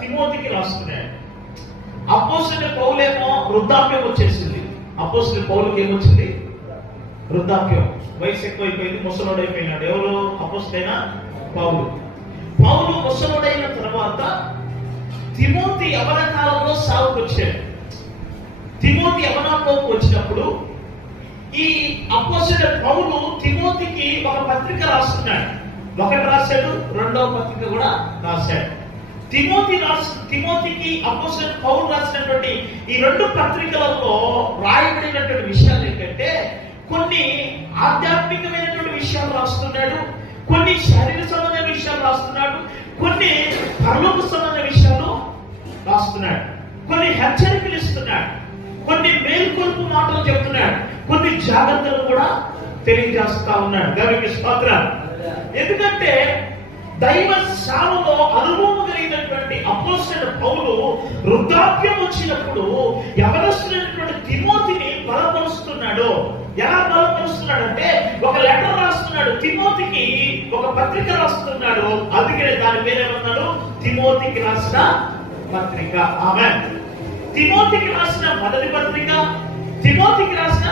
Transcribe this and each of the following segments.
తిమోతికి రాస్తున్నాడు అపోసిన పౌలేమో వృద్ధాప్యం వచ్చేసింది. అపోసిన పౌలకి ఏమొచ్చింది? వృద్ధాప్యం. వయసు ఎక్కువైపోయింది ముసలోడైపోయినాడు. ఎవరు? అపోస్తైనా పౌలు. పౌలు ముసలోడైన తర్వాత తిమోతి యవన కాలంలో సాగుకు వచ్చాడు తిమోతి యవనంలోకి వచ్చినప్పుడు ఈ అపోసిన పౌలు తిమోతికి ఒక పత్రిక రాస్తున్నాడు. ఒకటి రాశాడు రెండవ పత్రిక కూడా రాశాడు. తిమోతి రాసి తిమోతికి అపోసిన పౌరు రాసినటువంటి ఈ రెండు పత్రికలలో రాయబడినటువంటి విషయాలు ఏంటంటే కొన్ని ఆధ్యాత్మికమైనటువంటి విషయాలు రాస్తున్నాడు కొన్ని శారీర సంబంధమైన విషయాలు రాస్తున్నాడు కొన్ని పరలోక సంబంధ విషయాలు రాస్తున్నాడు కొన్ని హెచ్చరికలు ఇస్తున్నాడు కొన్ని మేల్కొల్పు మాటలు చెప్తున్నాడు కొన్ని జాగ్రత్తలు కూడా తెలియజేస్తా ఉన్నాడు. దానికి స్తోత్రం ఎందుకంటే దైవ సేవలో అనుభవం కలిగినటువంటి అపోసిన పౌలు వృద్ధాప్యం వచ్చినప్పుడు ఎవరొస్తున్నటువంటి తిమోతిని బలపరుస్తున్నాడు. ఎలా బలపరుస్తున్నాడంటే ఒక లెటర్ రాస్తున్నాడు. తిమోతికి ఒక పత్రిక రాస్తున్నాడు. అందుకే దాని పేరేమన్నాడు తిమోతికి రాసిన పత్రిక. ఆమె తిమోతికి రాసిన మొదటి పత్రిక తిమోతికి రాసిన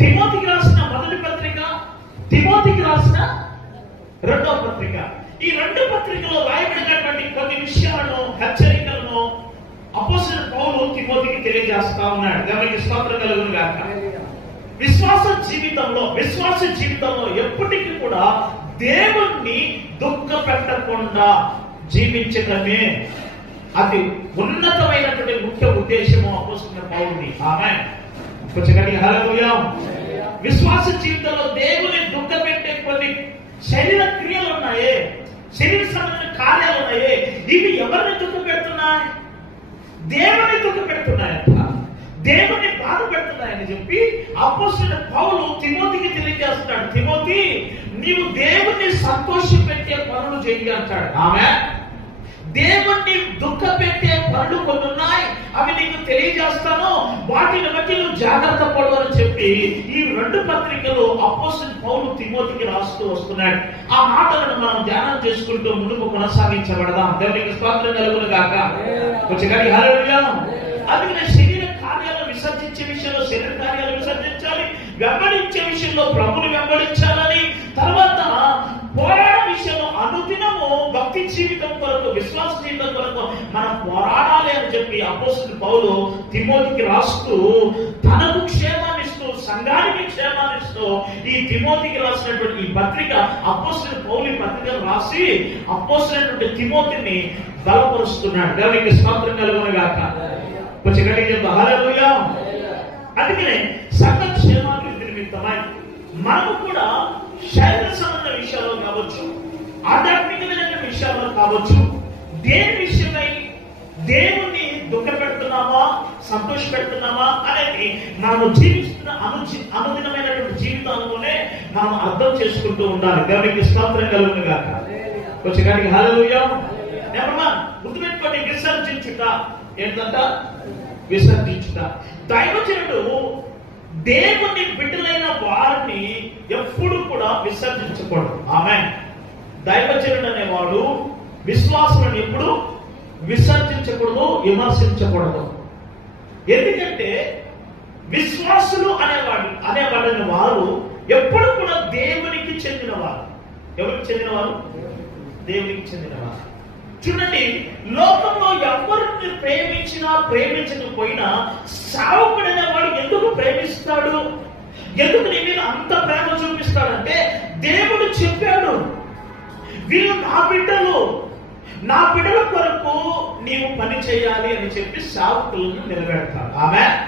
తిమోతికి రాసిన మొదటి పత్రిక తిమోతికి రాసిన రెండవ పత్రిక. ఈ రెండు పత్రికలో రాయబడినటువంటి కొన్ని విషయాలను హెచ్చరికలను అపోసిన పౌలు తిమోతికి తెలియజేస్తా ఉన్నాడు. దేవునికి స్తోత్రం కలుగును గాక. విశ్వాస జీవితంలో విశ్వాస జీవితంలో ఎప్పటికీ కూడా దేవుణ్ణి దుఃఖ పెట్టకుండా జీవించడమే అది ఉన్నతమైనటువంటి ముఖ్య ఉద్దేశము అపోస్తున్న పౌరుని ఆమె కొంచెం గట్టిగా విశ్వాస జీవితంలో దేవుని దుఃఖ పెట్టే కొన్ని శరీర క్రియలు ఉన్నాయే. శరీర సంబంధించిన కార్యాలు ఉన్నాయే. ఇవి ఎవరిని దుఃఖ పెడుతున్నాయి దేవుని దుఃఖ పెడుతున్నాయంట దేవుని బాధ పెడుతున్నాయని చెప్పి అపోసిన పౌలు తిమోతికి తెలియజేస్తున్నాడు. తిమోతి నీవు దేవుని సంతోష పెట్టే పనులు చేయి అంటాడు. ఆమె దేవుణ్ణి దుఃఖ పెట్టే పనులు కొన్ని ఉన్నాయి. అవి నీకు తెలియజేస్తాను. వాటిని బట్టి నువ్వు జాగ్రత్త పడు అని చెప్పి ఈ రెండు పత్రికలు అపోసిన పౌలు తిమోతికి రాస్తూ వస్తున్నాడు. ఆ మాటలను మనం ధ్యానం చేసుకుంటూ ముందుకు కొనసాగించబడదాం. దేవునికి స్వాతంత్రం కలుగును గాక. కొంచెం అందుకనే శరీర కార్యాలను విసర్జించే విషయంలో శరీర కార్యాలు విసర్జించాలి. వెంబడించే విషయంలో ప్రభుని వెంబడించాలని. తర్వాత పోరాడ విషయంలో జీవితము భక్తి జీవితం కొరకు విశ్వాస జీవితం కొరకు మనం పోరాడాలి అని చెప్పి అపోస్తుల పౌలు తిమోతికి రాస్తూ తనకు క్షేమాన్ని ఇస్తూ సంఘానికి క్షేమాన్ని ఇస్తూ ఈ తిమోతికి రాసినటువంటి ఈ పత్రిక అపోస్తుల పౌలి పత్రిక పత్రికను రాసి అపోస్తున్నటువంటి తిమోతిని బలపరుస్తున్నాడు. దానికి స్తోత్రం కలుగును గాక కొంచెం గట్టిగా హల్లెలూయా. అందుకనే సంఘ క్షేమాభివృద్ధి నిమిత్తమై మనము కూడా శరీర సంబంధ విషయాల్లో కావచ్చు ఆధ్యాత్మికమైన విషయాల్లో కావచ్చు. దేని విషయమై దేవుణ్ణి దుఃఖ పెడుతున్నామా సంతోష పెడుతున్నామా అనేది మనం జీవిస్తున్న అను అనుదినమైనటువంటి జీవితంలోనే మనం అర్థం చేసుకుంటూ ఉండాలి. దేవునికి స్తోత్రం కలుగును గాక. కొంచెం కానీ హాలూయా నెంబర్ వన్ గుర్తుపెట్టుకోండి విసర్జించుట. ఏంటంట? విసర్జించుట. దైవజనుడు దేవుని బిడ్డలైన వారిని ఎప్పుడు కూడా విసర్జించకూడదు. ఆమె దైవచరుడు అనేవాడు విశ్వాసులను ఎప్పుడు విసర్జించకూడదు విమర్శించకూడదు. ఎందుకంటే విశ్వాసులు అనేవాడు అనేవాడని వారు ఎప్పుడు కూడా దేవునికి చెందినవారు. ఎవరికి చెందినవారు? దేవునికి చెందినవారు. చూడండి లోకంలో ఎవరిని ప్రేమించినా ప్రేమించకపోయినా సావుకుడైన వాడు ఎందుకు ప్రేమిస్తాడు? ఎందుకు నీ మీద అంత ప్రేమ చూపిస్తాడంటే దేవుడు చెప్పాడు వీళ్ళు నా బిడ్డలు. నా బిడ్డల కొరకు నీవు పని చేయాలి అని చెప్పి సావుకులను నిలబెడతారు. ఆమె.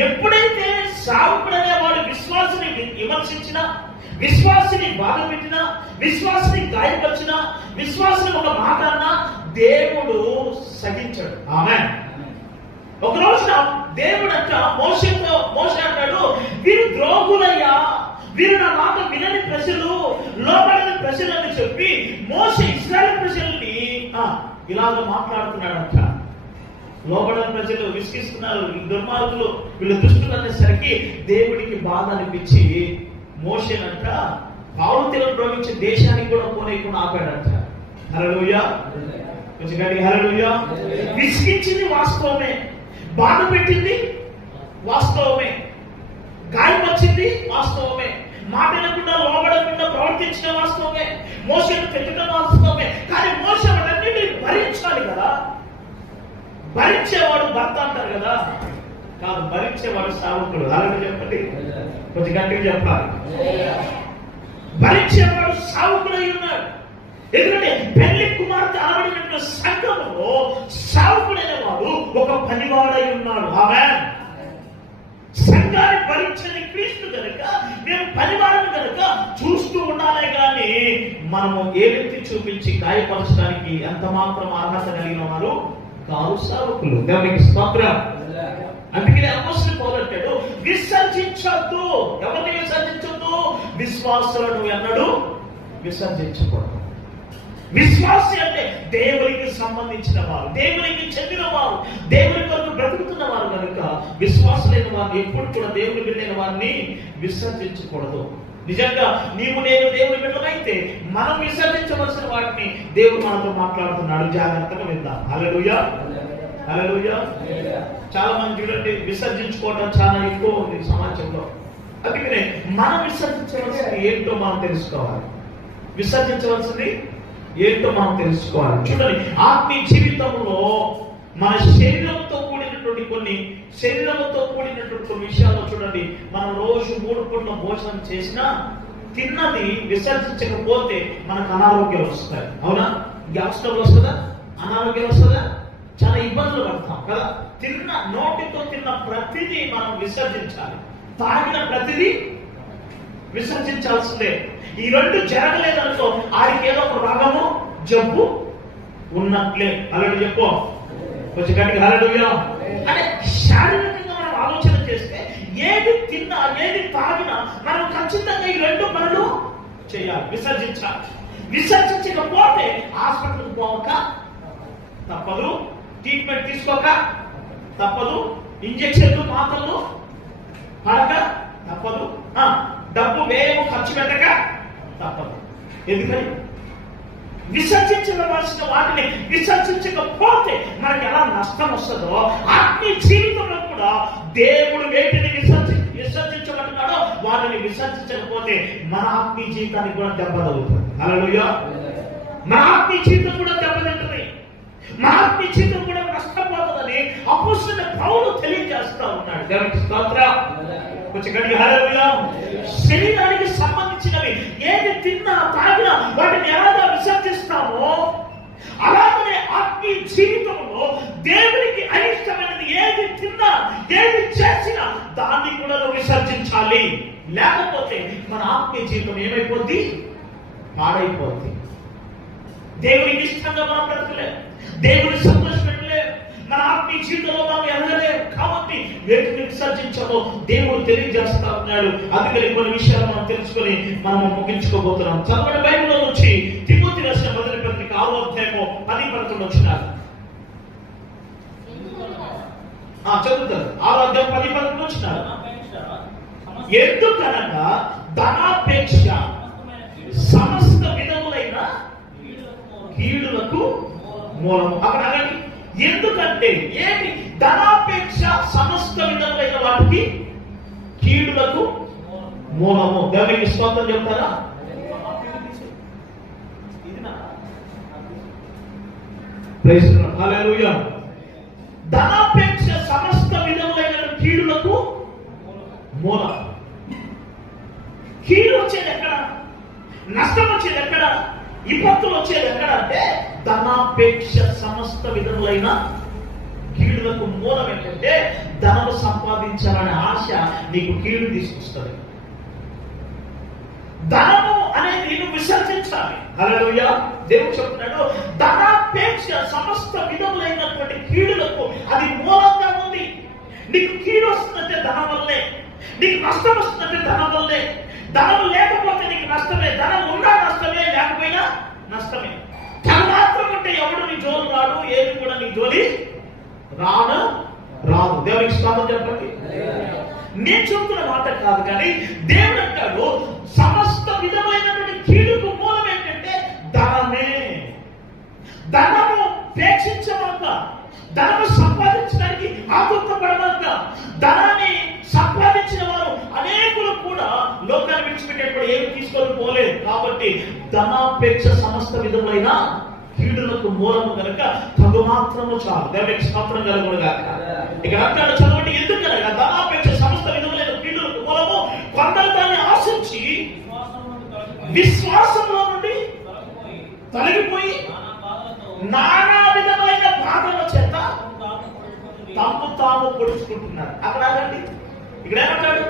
ఎప్పుడైతే సావుకుడు వాడు విశ్వాసిని విమర్శించినా విశ్వాసిని బాధ పెట్టినా విశ్వాసిని గాయపరిచినా విశ్వాసిని ఒక మాట అన్నా దేవుడు సహించడు. ఆమె. ఒక రోజున దేవుడు అంట మోసంతో మోస అంటాడు వీరు ద్రోహులయ్యా వీరు నా మాట వినని ప్రజలు లోపలని ప్రజలు అని చెప్పి మోస ఇస్రాయల్ ప్రజల్ని ఇలాగ మాట్లాడుతున్నాడంట. లోపలని ప్రజలు విసిగిస్తున్నారు దుర్మార్గులు వీళ్ళు దుష్టులు అనేసరికి దేవుడికి బాధ అనిపించి మోషనంట పావులు తెలు ప్రవహించే దేశానికి కూడా ఫలమేయకుండా ఆపాడంట. హల్లెలూయా. కొంచెం గట్టిగా హల్లెలూయా. విసిగించింది వాస్తవమే. బాధ పెట్టింది వాస్తవమే. గాయం వచ్చింది వాస్తవమే. మాట వినకుండా లోబడకుండా ప్రవర్తించిన వాస్తవమే. మోసను పెట్టడం వాస్తవమే. కానీ మోస వాటన్నిటిని భరించాలి కదా. భరించేవాడు భర్త అంటారు కదా. కాదు భరించేవాడు సావకుడు అలాగే చెప్పండి. కొంచెం గట్టిగా చెప్పాలి. భరించేవాడు సావుకుడై ఉన్నాడు. ఎందుకంటే పెళ్ళి కుమార్తె అనబడినటువంటి సంఘంలో సావకుడైన వాడు ఒక పనివాడై ఉన్నాడు. ఆమె సంఘాన్ని భరించేది క్రీస్తు కనుక మేము పనివాడము కనుక చూస్తూ ఉండాలే కానీ మనము ఏలెత్తి చూపించి గాయపరచడానికి ఎంత మాత్రం అర్హత కలిగిన వారు? కారు సావకులు. దేవునికి స్తోత్రం. అందుకనే అపస్తులు పోలంటాడు విసర్జించద్దు. ఎవరిని విసర్జించద్దు? విశ్వాసులను ఎన్నడూ విసర్జించకూడదు. విశ్వాసి అంటే దేవునికి సంబంధించిన వారు దేవునికి చెందిన వారు దేవుని కొరకు బ్రతుకుతున్న వారు కనుక విశ్వాసులైన వారిని ఎప్పుడు కూడా దేవుని బిడ్డైన వారిని విసర్జించకూడదు నిజంగా నీవు నేను దేవుని బిడ్డలైతే మనం విసర్జించవలసిన వాటిని దేవుడు మనతో మాట్లాడుతున్నాడు. జాగ్రత్తగా విందాం. అలలుయా అలలుయా చాలా మంది చూడండి విసర్జించుకోవడం చాలా ఎక్కువ ఉంది సమాజంలో. అందుకనే మనం విసర్జించవలసింది ఏంటో మనం తెలుసుకోవాలి. విసర్జించవలసింది ఏంటో మనం తెలుసుకోవాలి. చూడండి ఆత్మీయ జీవితంలో మన శరీరంతో కూడినటువంటి కొన్ని శరీరంతో కూడినటువంటి కొన్ని విషయాల్లో చూడండి మనం రోజు మూడు పూట్ల భోజనం చేసినా తిన్నది విసర్జించకపోతే మనకు అనారోగ్యాలు వస్తాయి. అవునా? గ్యాస్ ట్రబుల్ వస్తుందా? అనారోగ్యం వస్తుందా? చాలా ఇబ్బందులు పడతాం కదా? తిన్న నోటితో తిన్న ప్రతిదీ మనం విసర్జించాలి. తాగిన ప్రతిదీ విసర్జించాల్సిందే. ఈ రెండు జరగలేదనుకో ఆడికి ఏదో ఒక రోగము జబ్బు ఉన్నట్లే అలాంటి చెప్పు. కొంచెం గట్టిగా హల్లెలూయా. అంటే శారీరకంగా మనం ఆలోచన చేస్తే ఏది తిన్నా ఏది తాగినా మనం ఖచ్చితంగా ఈ రెండు పనులు చేయాలి. విసర్జించాలి. విసర్జించకపోతే హాస్పిటల్కి పోక తప్పదు. ట్రీట్మెంట్ తీసుకోక తప్పదు. ఇంజక్షన్లు మాత్రలు పడక తప్పదు. ఆ, డబ్బు వేయము ఖర్చు పెట్టక తప్పదు ఎందుకని? విసర్జించవలసిన వాటిని విసర్జించకపోతే మనకి ఎలా నష్టం వస్తుందో ఆత్మీయ జీవితంలో కూడా దేవుడు వేటిని విసర్జి విసర్జించబడుతున్నాడో వాటిని విసర్జించకపోతే మన ఆత్మీయ జీవితానికి కూడా దెబ్బ తగులుతుంది. హల్లెలూయా. మన ఆత్మీయ జీవితం కూడా దెబ్బతింటుంది మన ఆత్మీయ జీవితం కూడా నష్టపోతుందని అపుస్తున్న పౌరులు తెలియజేస్తా ఉన్నాడు. దేవుడి స్తోత్ర. కొంచెం శరీరానికి సంబంధించినవి ఏది తిన్నా తాగినా వాటిని ఎలాగా విసర్జిస్తామో అలాగనే ఆత్మీయ జీవితంలో దేవునికి అయిష్టమైనది ఏది తిన్నా ఏది చేసినా దాన్ని కూడా విసర్జించాలి. లేకపోతే మన ఆత్మీయ జీవితం ఏమైపోద్ది? పాడైపోద్ది. దేవునికి ఇష్టంగా మనం బ్రతకలేదు దేవుని సంతోషం మన ఆత్మీయ జీవితంలో మనం ఎదగలేం కాబట్టి వేటిని విసర్జించాలో దేవుడు తెలియజేస్తా ఉన్నాడు. అందుకని కొన్ని విషయాలు మనం తెలుసుకొని మనం ముగించుకోబోతున్నాం. చదవని బైబిల్లో నుంచి తిమోతి రాసిన మొదటి పత్రిక ఆరో అధ్యాయము పది పదకొండు వచ్చినారు ఆ చదువుతారు. ఆరో అధ్యాయం పది పదకొండు వచ్చినారు ఎందుకనగా ధనాపేక్ష సమస్త విధములైన కీడులకు మూలము. అక్కడ అనండి ఎందుకంటే ఏమి ధనాపేక్ష సమస్త విధములైన వాటికి కీడులకు మూలము. దేవునికి స్తోత్రం చెప్తారా? ధనాపేక్ష సమస్త విధములైన కీడులకు మూలం. కీడు వచ్చేది ఎక్కడ? నష్టం వచ్చేది ఎక్కడ? విపత్తులు వచ్చేది ఎక్కడంటే ధనాపేక్ష సమస్త విధములైన కీడులకు మూలం ఏంటంటే ధనం సంపాదించాలనే ఆశ నీకు కీడు తీసుకొస్తుంది. ధనము అనేది నేను విసర్జించాలి. హల్లెలూయా. దేవుడు చెప్తున్నాడు ధనాపేక్ష సమస్త విధములైనటువంటి కీడులకు అది మూలంగా ఉంది. నీకు కీడు వస్తుందంటే ధనం వల్లే నీకు నష్టం వస్తుందంటే ధనం వల్లే ధనం లేకపోతే నీకు నష్టమే. ధనం ఉన్నా నష్టమే లేకపోయినా నష్టమే. ధనం మాత్రం ఉంటే ఎవడు నీ జోలు రాడు ఏది కూడా నీ జోలి రాను రాదు. దేవునికి స్వాగతం చెప్పండి. నేను చెబుతున్న మాట కాదు కానీ దేవుడు అంటాడు సమస్త విధమైనటువంటి కీడుకు మూలం ఏంటంటే ధనము సంపాదించడానికి ఆకృతపడమంట ధనాన్ని సంపాదించిన వారు అనేకులు కూడా లోకాన్ని విడిచిపెట్టేటప్పుడు ఏమి తీసుకొని పోలేదు. కాబట్టి ధనాపేక్ష సమస్త విధములైన కీడులకు మూలము కనుక తగు మాత్రము చాలు. దేవునికి స్తోత్రం కాక ఇక్కడ అంటాడు చదవండి ఎందుకు కనుక ధనాపేక్ష సమస్త విధములైన కీడులకు మూలము కొందరు దాన్ని ఆశించి విశ్వాసంలో నుండి తొలగిపోయి నానా విధమైన బాధల చేత తమ్ము తాము పొడుచుకుంటున్నారు. అక్కడ ఇక్కడ ఏమంటాడు?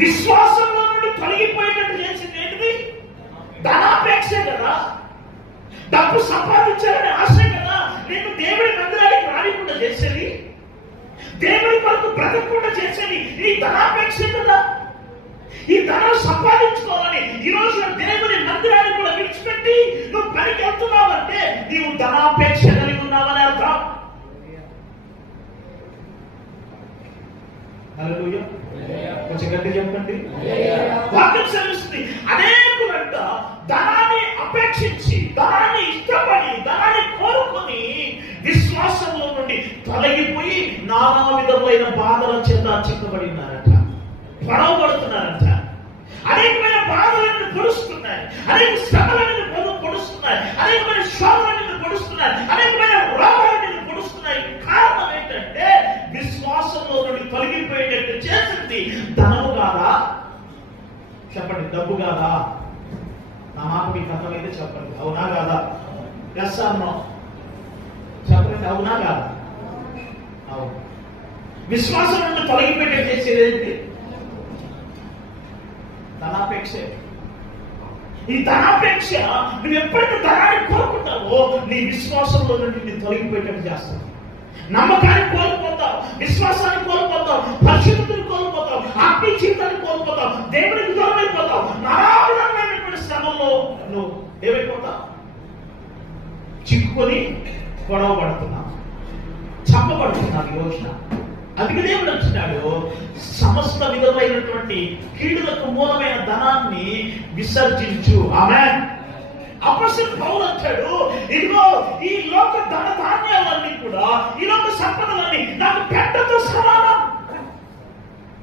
విశ్వాసంలో తొలగిపోయేటట్టు చేసింది ఏంటిది? ధనాపేక్ష కదా. డబ్బు సంపాదించాలని ఆశ కదా. నేను దేవుడి మందిరానికి రానికుండా చేసేది? దేవుడి కొరకు బ్రతకకుండా చేసేది నీ ధనాపేక్ష కదా. ఈ ధనం సంపాదించుకోవాలని ఈ రోజు దేవుని మందిరాన్ని కూడా విడిచిపెట్టి నువ్వు పనికి వెళ్తున్నావంటే నీవు ధనాపేక్ష కలిగి ఉన్నావని అర్థం హల్లెలూయా. కొంచెం గట్టి చెప్పండి. వాక్యం సెలవిస్తుంది అనేకులంట ధనాన్ని అపేక్షించి ధనాన్ని ఇష్టపడి ధనాన్ని కోరుకొని విశ్వాసంలో నుండి తొలగిపోయి నానా విధమైన బాధల చేత చిక్కబడి ఉన్నారట పడవబడుతున్నారంట. అనేకమైన బాధలను పొడుస్తున్నాయి. అనేక శ్రమలను పొడు- పొడుస్తున్నాయి. అనేకమైన శోభలను పొడుస్తున్నాయి. అనేకమైన రోగాలను పొడుస్తున్నాయి కారణం ఏంటంటే విశ్వాసంలో నుండి తొలగిపోయేటట్టు చేసింది. ధనము కాదా? చెప్పండి డబ్బు కాదా? నా మాట మీకు అర్థమైతే చెప్పండి. అవునా కాదా? ఎస్ అన్నో చెప్పండి అవునా కాదా? అవును. విశ్వాసం నుండి తొలగిపోయేటట్టు చేసేది ఏంటి? ధనాపేక్ష. ఈ ధనాపేక్ష నువ్వు ఎప్పుడైతే ధనాన్ని కోరుకుంటావో నీ విశ్వాసంలో నుండి నీ తొలగిపోయేటట్టు చేస్తావు. నమ్మకాన్ని కోల్పోతాం విశ్వాసాన్ని కోల్పోతాం పరిశుద్ధతను కోల్పోతాం ఆత్మీయ జీవితాన్ని కోల్పోతాం దేవుడికి దూరం అయిపోతాం నారావిధమైనటువంటి శ్రమంలో నువ్వు ఏమైపోతావు? చిక్కుకొని గొడవ పడుతున్నావు చంపబడుతున్నావు ఈ రోజున. అందుకే దేవుడు అంటున్నాడు సమస్త విధమైనటువంటి కీడులకు మూలమైన ధనాన్ని విసర్జించు. ఆమె అపసిన పౌలు అంటాడు ఇదిగో ఈ లోక ధన ధాన్యాలన్నీ కూడా ఈ లోక సంపదలన్నీ నాకు పెట్టతో సమానం.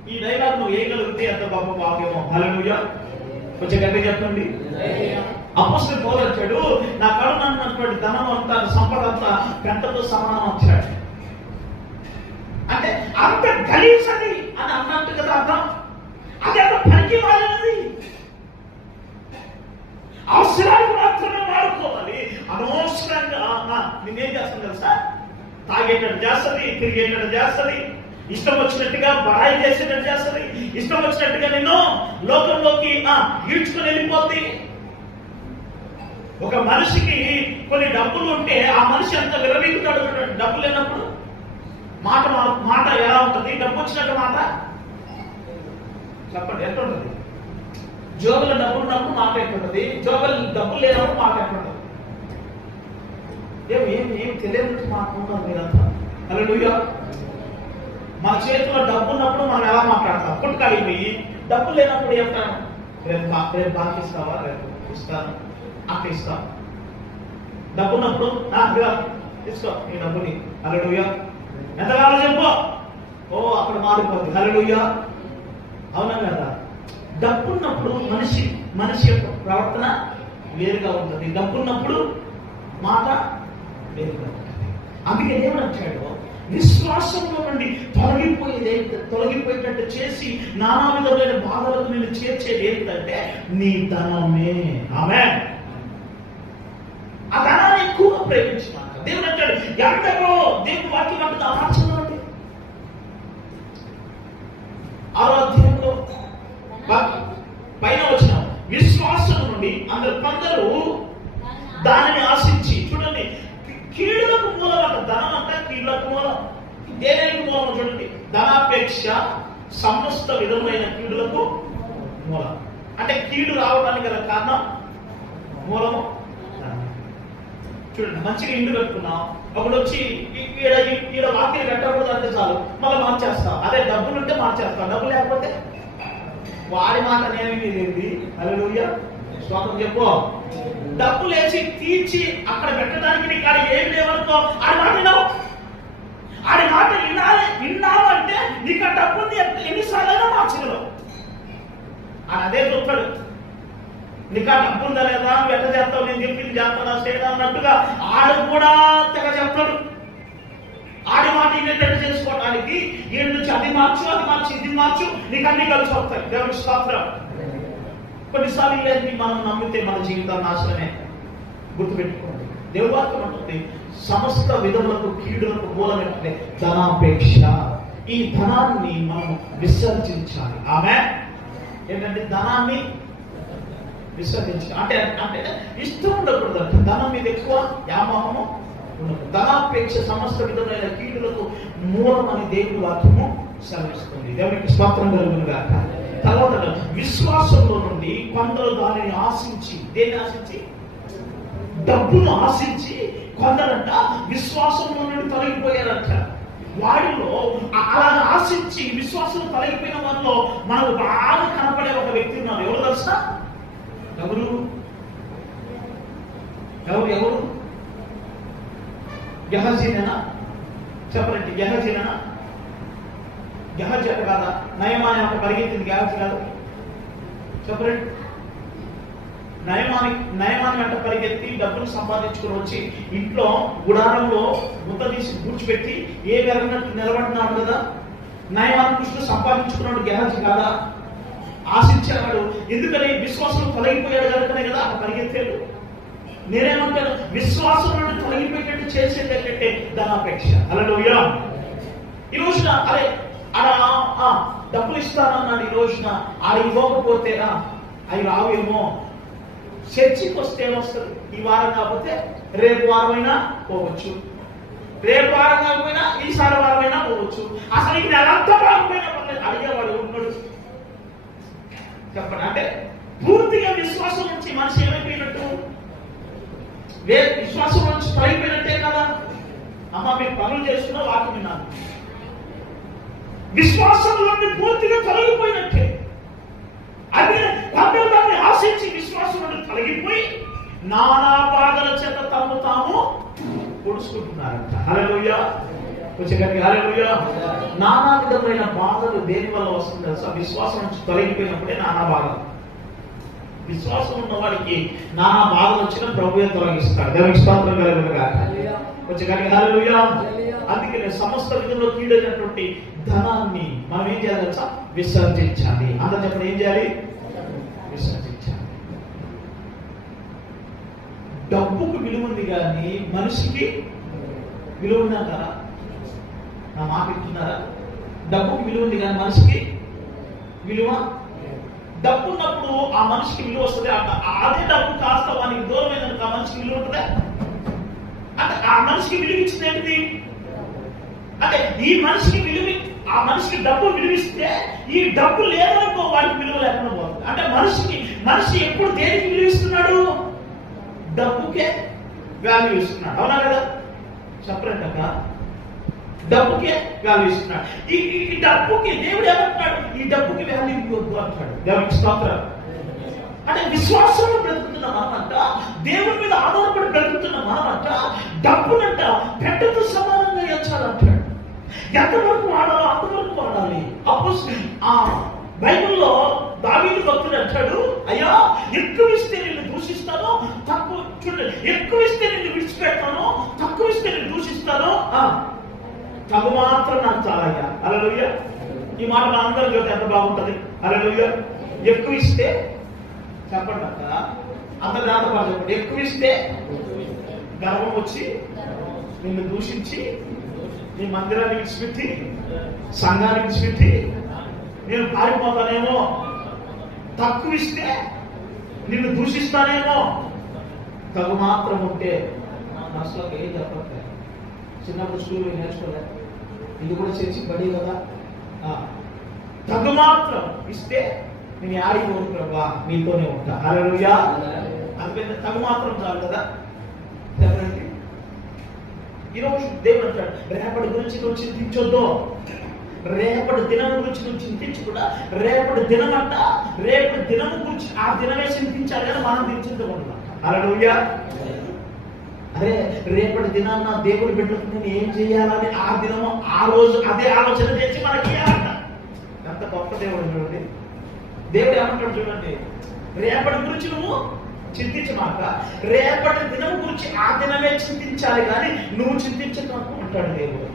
ఈ డైలాగ్ నువ్వు వేయగలిగితే అంత గొప్ప భాగ్యమో. హల్లెలూయా. కొంచెం గట్టి చెప్పండి. అపస్తుల పౌలు వచ్చాడు నా కడుపు అన్నటువంటి ధనం అంతా సంపద అంతా పెద్దతో సమానం వచ్చాడు అంటే అంత గలీసది అని అన్నట్టు కదా అర్థం? అది అంత పనికి వాళ్ళది అవసరాలు మాత్రమే వాడుకోవాలి. అనవసరంగా నేనేం చేస్తాను తెలుసా? తాగేటట్టు చేస్తుంది తిరిగేటట్టు చేస్తుంది ఇష్టం వచ్చినట్టుగా బడాయి చేసేటట్టు చేస్తుంది ఇష్టం వచ్చినట్టుగా నిన్ను లోకంలోకి ఈడ్చుకొని వెళ్ళిపోద్ది. ఒక మనిషికి కొన్ని డబ్బులు ఉంటే ఆ మనిషి ఎంత విరవీగుతాడు డబ్బు లేనప్పుడు మాట మా- మాట ఎలా ఉంటుంది? డబ్బు వచ్చినట్టు మాట చెప్పండి ఎట్లా ఉంటుంది? జోబుల డబ్బు ఉన్నప్పుడు మాకు ఎట్లుంటది జోబులు డబ్బులు లేనప్పుడు మాకు ఎట్లుంటది ఏం ఏం ఏం తెలియదు మాట్లాడుతున్నారు మీరంతా? అలా నువ్వు మన చేతిలో డబ్బు ఉన్నప్పుడు మనం ఎలా మాట్లాడతాం? అప్పుడు పోయి డబ్బు లేనప్పుడు ఏమంటాను రేపు రేపు బాగా ఇస్తావా? రేపు ఇస్తాను. అక్క ఇస్తాను డబ్బు ఉన్నప్పుడు "ఆ, ఇదిగో, ఈ డబ్బుని. హల్లెలూయా ఎంత కావాలో చెప్పు. ఓ అక్కడ మారిపోద్ది. హల్లెలూయా అవునా కదా? డబ్బున్నప్పుడు మనిషి మనిషి యొక్క ప్రవర్తన వేరుగా ఉంటుంది. డబ్బున్నప్పుడు మాట వేరుగా ఉంటుంది. అందుకే దేవుడు అంటాడు విశ్వాసంలో నుండి తొలగిపోయేది తొలగిపోయేటట్టు చేసి నానా విధమైన బాధలకు నేను చేర్చేది ఏంటంటే నీ ధనమే. ఆమె ఆ ధనాన్ని ఎక్కువగా ప్రేమించమాట దేవుడు అంటాడు ఎంతలో దేవుడు వాక్యం అంటుంది ఆ ఆరో దానిని ఆశించి చూడండి కీడులకు మూలం అంట ధనం అంటే కీడులకు మూలం. దేనికి మూలం చూడండి ధనాపేక్ష సమస్త విధమైన కీడులకు మూలం. అంటే కీడు రావడానికి గల కారణం మూలము చూడండి మంచిగా ఇండు కట్టుకున్నాం. ఒకడు వచ్చి ఈడ ఈడ వాకిలు కట్టకూడదు అంటే చాలు మళ్ళీ మార్చేస్తాం. అదే డబ్బులు ఉంటే మార్చేస్తాం. డబ్బు లేకపోతే వాడి మాట నేనేమి లేదు అలలుయ్య స్వాతం చెప్పు డబ్బు లేచి తీర్చి అక్కడ పెట్టడానికి నీకు ఆడ ఏం లేవనుకో ఆడి మాట విన్నావు? ఆడి మాట వినాలి విన్నావు అంటే నీకు ఆ డబ్బు ఉంది ఎంత- ఎన్నిసార్లైనా మార్చగలవు. అదే చూస్తాడు నీకు ఆ డబ్బు ఉందా లేదా? నువ్వు చేస్తావు? నేను చెప్పింది చేస్తానా చేయదా అన్నట్టుగా ఆడు కూడా తెగ చెప్తాడు. ఆడి మాట ఏంటంటే చేసుకోవడానికి ఈయన నుంచి అది మార్చు అది మార్చు ఇది మార్చు నీకు అన్ని కలిసి వస్తాయి. దేవుడి స్తోత్రం. కొన్నిసార్లు ఇలాంటి మనం నమ్మితే మన జీవితం నాశనమే. గుర్తుపెట్టుకోండి. దేవుడి అంటుంది సమస్త విధములకు కీడులకు మూలమైనటువంటి ధనాపేక్ష. ఈ ధనాన్ని మనం విసర్జించాలి. ఆమె ఏంటంటే ధనాన్ని విసర్జించాలి. అంటే అంటే ఇష్టం ఉండకూడదు ధనం మీద ఎక్కువ వ్యామోహము ఉండదు ధనాపేక్ష సమస్త విధమైన కీడులకు మూలమని దేవుడు వాక్యము సెలవిస్తుంది. దేవునికి స్వాతంత్రం కలుగును గాక తర్వాత విశ్వాసంలో నుండి కొందరు దానిని ఆశించి దేన్ని ఆశించి? డబ్బును ఆశించి కొందరంట విశ్వాసంలో నుండి తొలగిపోయారంట. వాడిలో అలా ఆశించి విశ్వాసం తొలగిపోయిన వారిలో మనకు బాగా కనపడే ఒక వ్యక్తి ఉన్నారు ఎవరు తెలుసా? ఎవరు? ఎవరు? ఎవరు? గెహజీనేనా చెప్పరండి గెహజీనేనా గెహజీ అట కాదా నయమాని ఒక పరిగెత్తింది గెహజీ కాదు చెప్పరండి నయమాని నయమాని వెంట పరిగెత్తి డబ్బులు సంపాదించుకుని వచ్చి ఇంట్లో గుడారంలో ముద్ద తీసి కూర్చిపెట్టి ఏ వెరగినట్టు నిలబడినాడు కదా? నయమాని కృష్ణుడు సంపాదించుకున్నాడు గెహజీ కాదా ఆశించేవాడు. ఎందుకని? విశ్వాసం తొలగిపోయాడు కనుకనే కదా అక్కడ పరిగెత్తాడు. నేనేమంటాను? విశ్వాసం నుండి తొలగిపోయేటట్టు చేసేది ఏంటంటే ధనాపేక్ష. అలా ఈ రోజున అరే అలా ఆ, డబ్బులు ఇస్తానన్నాడు ఈ రోజున. అది ఇవ్వకపోతేనా అవి రావేమో. చర్చికి వస్తే ఏమొస్తుంది? ఈ వారం కాకపోతే రేపు వారమైనా పోవచ్చు. రేపు వారం కాకపోయినా ఈసారి వారమైనా పోవచ్చు. అసలు ఈ నెలంతా రాకపోయినా పర్లేదు. అడిగేవాడు ఉన్నాడు. చెప్పండి అంటే పూర్తిగా విశ్వాసం నుంచి మనిషి ఏమైపోయినట్టు? విశ్వాసం నుంచి తొలగిపోయినట్టే కదా. అమ్మ మీరు పనులు చేస్తున్నా వాక్యం విన్నాను విశ్వాసం పూర్తిగా తొలగిపోయినట్టే. అదే కొందరు దాన్ని ఆశించి విశ్వాసం తొలగిపోయి నానా బాధల చేత తాము తాము పొడుచుకుంటున్నారంట. హల్లెలూయా. కొంచెం గట్టిగా నానా విధమైన బాధలు దేని వల్ల వస్తుంది తెలుసా? విశ్వాసం నుంచి తొలగిపోయినప్పుడే నానా బాధలు. విశ్వాసం ఉన్న వాడికి నానా బాధలు వచ్చిన ప్రభుయే తొలగిస్తాడు. దేవునికి స్తోత్రం కలుగునుగా కొంచెం గట్టిగా హల్లెలూయా అందుకే నేను సమస్త విధంలో కీడైనటువంటి ధనాన్ని మనం ఏం చేయాలి తెలుసా విసర్జించాలి. అందరు చెప్పండి ఏం చేయాలి? విసర్జించాలి. డబ్బుకు విలువ ఉంది కానీ మనిషికి విలువ ఉందంటారా నా మాట ఇస్తున్నారా డబ్బుకు విలువ ఉంది కానీ మనిషికి విలువ డబ్బు ఉన్నప్పుడు ఆ మనిషికి విలువ వస్తుంది. అదే డబ్బు కాస్త వానికి దూరమైన ఆ మనిషికి విలువ ఉంటుందా? అంటే ఆ మనిషికి విలువ ఇచ్చింది ఏంటిది? అంటే ఈ మనిషికి విలువ ఆ మనిషికి డబ్బు విలువిస్తే ఈ డబ్బు లేదనుకో వాడికి విలువ లేకుండా పోతుంది. అంటే మనిషికి మనిషి ఎప్పుడు దేనికి విలువిస్తున్నాడు? డబ్బుకే వాల్యూ ఇస్తున్నాడు. అవునా కదా? చెప్పరండి అక్క డబ్బుకే వాల్యూ ఇస్తున్నాడు. ఈ ఈ- డబ్బుకి దేవుడు ఏమంటున్నాడు? ఈ డబ్బుకి వాల్యూ ఇవ్వద్దు అంటాడు దేవుడికి స్తోత్రం. అంటే విశ్వాసంలో బ్రతుకుతున్న మనమంట దేవుడి మీద ఆధారపడి బ్రతుకుతున్న మనమంట డబ్బునంట పెట్టతో సమానంగా ఎంచాలంటాడు ఎంతవరకు వాడాలో అంతవరకు వాడాలి. అప్పుడు ఆ బైబిల్లో దావీదు భక్తుడు అంటాడు అయ్యా ఎక్కువ ఇస్తే నిన్ను దూషిస్తాను తక్కువ చూడండి ఎక్కువ ఇస్తే నిన్ను విడిచిపెడతాను తక్కువ ఇస్తే నిన్ను దూషిస్తాను. ఆ, తగు మాత్రం నాకు చాలయ్యా. అలలుయ్య ఈ మాట మన అందరం చూస్తే ఎంత బాగుంటది? అలలుయ్య ఎక్కువ ఇస్తే చెప్పండి అక్క. అంత దాంతో చెప్పండి. ఎక్కువ ఇస్తే గర్వం వచ్చి నిన్ను దూషించి నీ మందిరాన్ని విడిచిపెట్టి సంఘాన్ని విడిచిపెట్టి నేను పారిపోతానేమో తక్కువ ఇస్తే నిన్ను దూషిస్తానేమో. తగు మాత్రం ఉంటే మనసులో ఏం చెప్పట్లేదు చిన్నప్పుడు స్కూల్ నేర్చుకోలేదు ఇది కూడా చేసి పడి కదా. తగు మాత్రం ఇస్తే నేను యాడికి పోను ప్రభా మీతోనే ఉంటా. హల్లెలూయా. అందుకని తగు మాత్రం చాలు కదా. ఈరోజు దేవుడు అంటాడు రేపటి గురించి నువ్వు చింతించొద్దు. రేపటి దినం గురించి నువ్వు చింతించకుండా రేపటి దినం అంట రేపటి దినం గురించి ఆ దినమే చింతించాలి కానీ మనం చింతించకూడదు అలా అరే రేపటి దినాన్న దేవుడు బిడ్డకు నేను ఏం చేయాలని ఆ దినము ఆ రోజు అదే ఆలోచన చేసి మనకి ఎంత గొప్ప దేవుడు చూడండి దేవుడు ఏమంటాడు చూడండి రేపటి గురించి నువ్వు చింతించమాక రేపటి దినం గురించి ఆ దినమే చింతించాలి కానీ నువ్వు చింతించకు అంటాడు దేవుడు.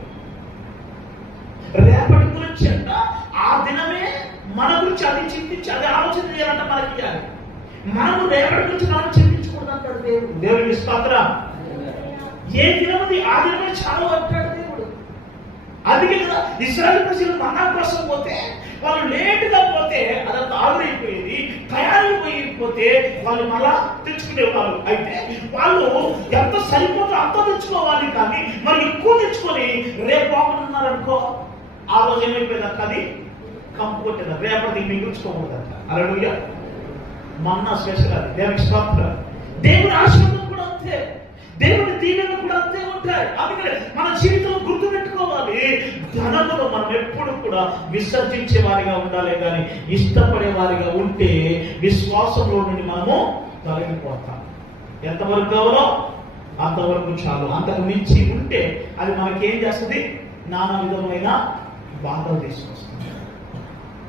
రేపటి గురించి అంట ఆ దినమే మన గురించి అది చింతించి అది ఆలోచన చేయాలంట మనకి ఇవ్వాలి మనము రేపటి గురించి మనం చింతించకూడదు అంటాడు దేవుడు. దేవుడికి స్తోత్రం ఏ దినమది ఆ దినమే చాలా అంటాడు దేవుడు అందుకే కదా ఇస్రాయల్ ప్రజలు మన్నా కోసం పోతే వాళ్ళు లేటుగా పోతే అదంతా ఆవిరైపోయేది తయారైపోయిపోతే వాళ్ళు మళ్ళా తెచ్చుకునేవాళ్ళు అయితే వాళ్ళు ఎంత సరిపోతే అంత తెచ్చుకోవాలి కానీ మరి ఎక్కువ తెచ్చుకొని రేపు బాగున్నారనుకో ఆ రోజు ఏమైపోయింది అక్క అది? కంపు కొట్టేది రేపటి మిగుల్చుకోకూడదంట అలా మన్నా స్పెషల్ అది దేవునికి స్తోత్రం. దేవుని ఆశీర్వాదం కూడా అంతే. దేవుని దీవెన కూడా అంతే ఉంటాయి అందుకనే మన జీవితంలో గుర్తు పెట్టుకోవాలి. ధనమును మనం ఎప్పుడు కూడా విసర్జించే వారిగా ఉండాలి కానీ ఇష్టపడే వారిగా ఉంటే విశ్వాసంలో నుండి మనము తొలగిపోతాం. ఎంతవరకు కావాలో అంతవరకు చాలు. అంతకు మించి ఉంటే అది మనకేం చేస్తుంది? నానా విధమైన బాధలు తీసుకొస్తుంది.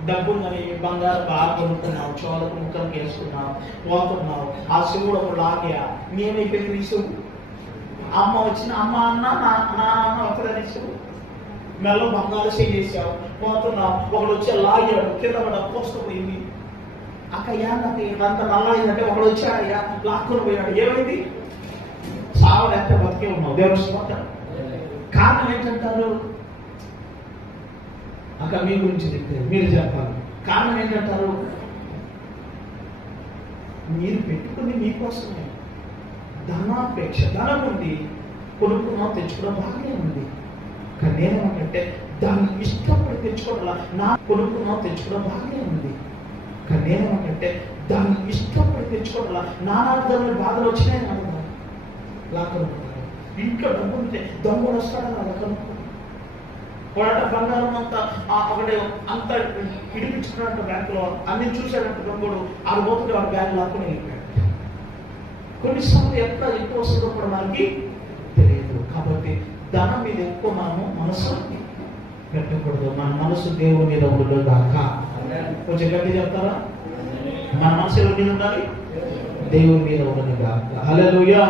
డబ్బుందని బంగారు బాగా కొనుక్కున్నావు చోలకు ముక్కలు వేసుకున్నావు పోతున్నావు ఆ శివుడు ఒక లాగ్యా నీ శివుడు అమ్మ వచ్చిన అమ్మ అన్న నా నా అన్న ఒకదని మెల్ల బంగారు చేసావు పోతున్నావు ఒకడు వచ్చి లాగాడు కింద పడ కోసుకుపోయింది అక్కయ్యా నాకు ఇదంతా నల్లయిందంటే ఒకడు వచ్చాడయ్యా లాక్కుని పోయాడు ఏమైంది? సావలేక బతికే ఉన్నావు? దేవుడు స్తోత్రం. కారణం ఏంటంటారు? అక్క మీ గురించి చెప్తే మీరు చెప్పాలి. కారణం ఏంటంటారు? మీరు పెట్టుకుని మీకోసమే. ధనాపేక్ష ధనం ఉంది. కొనుక్కున్నాం తెచ్చుకోవడం బాగానే ఉంది. కానీ నేనేమంటే దాన్ని ఇష్టపడి తెచ్చుకోవడం నా కొనుక్కున్నాం తెచ్చుకోవడం బాగానే ఉంది. కానీ నేనేమంటే దాన్ని ఇష్టపడి తెచ్చుకోవడం నానా బాధలు వచ్చినాయి నాకు లాక్కనుకుంటారు ఇంట్లో డబ్బు ఉంటే దొంగలు వస్తాడని నా పొడట బంగారం అంతా ఆ ఒకటి అంత ఇడిపించుకున్నట్టు బ్యాంకులో అన్ని చూసేటట్టు దొంగడు ఆ పోతుంటే వాడు బ్యాంక్ లాక్కుని వెళ్ళిపోయాడు. కొన్నిసార్లు ఎక్కడ ఎక్కువ వస్తుందో కూడా మనకి తెలియదు. కాబట్టి ధనం మీద ఎక్కువ మనము మనసు పెట్టకూడదు మన మనసు దేవుని మీద ఉండదు దాకా కొంచెం గట్టి చెప్తారా? మన మనసు ఎవరి మీద ఉండాలి? దేవుని మీద ఉన్నది కాక హల్లెలూయా